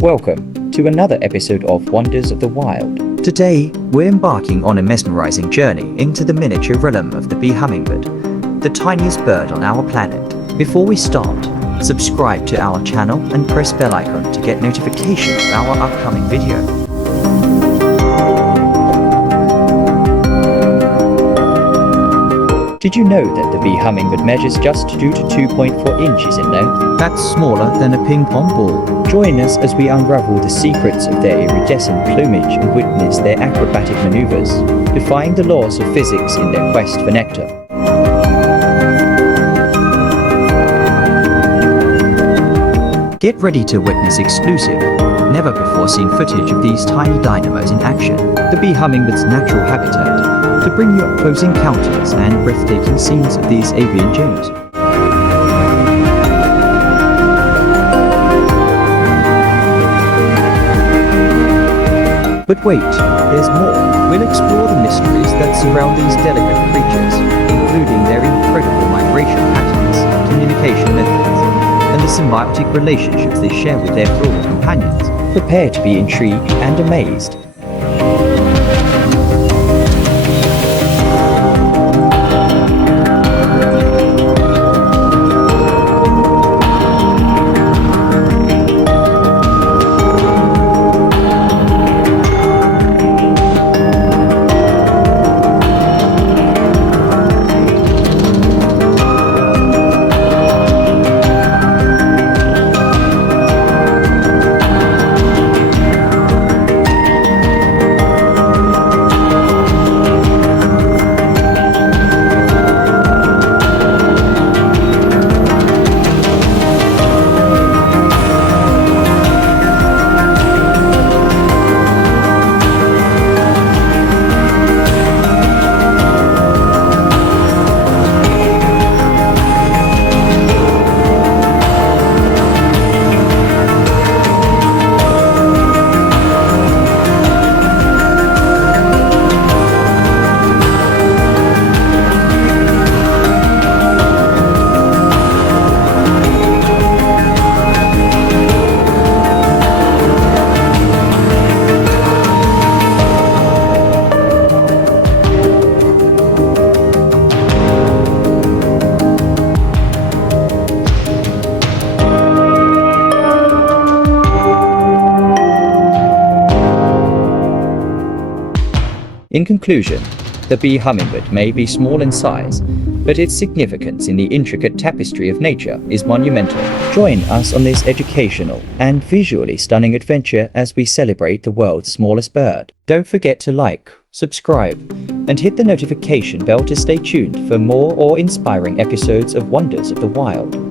Welcome to another episode of Wonders of the Wild. Today, we're embarking on a mesmerizing journey into the miniature realm of the bee hummingbird, the tiniest bird on our planet. Before we start, subscribe to our channel and press bell icon to get notification of our upcoming video. Did you know that the bee hummingbird measures just 2 to 2.4 inches in length? That's smaller than a ping pong ball. Join us as we unravel the secrets of their iridescent plumage and witness their acrobatic maneuvers, defying the laws of physics in their quest for nectar. Get ready to witness exclusive, never-before-seen footage of these tiny dynamos in action, the bee hummingbird's natural habitat, to bring you up close encounters and breathtaking scenes of these avian gems. But wait, there's more. We'll explore the mysteries that surround these delicate creatures, including their incredible migration patterns, communication methods, and the symbiotic relationships they share with their floral companions. Prepare to be intrigued and amazed. In conclusion, the bee hummingbird may be small in size, but its significance in the intricate tapestry of nature is monumental. Join us on this educational and visually stunning adventure as we celebrate the world's smallest bird. Don't forget to like, subscribe, and hit the notification bell to stay tuned for more awe-inspiring episodes of Wonders of the Wild.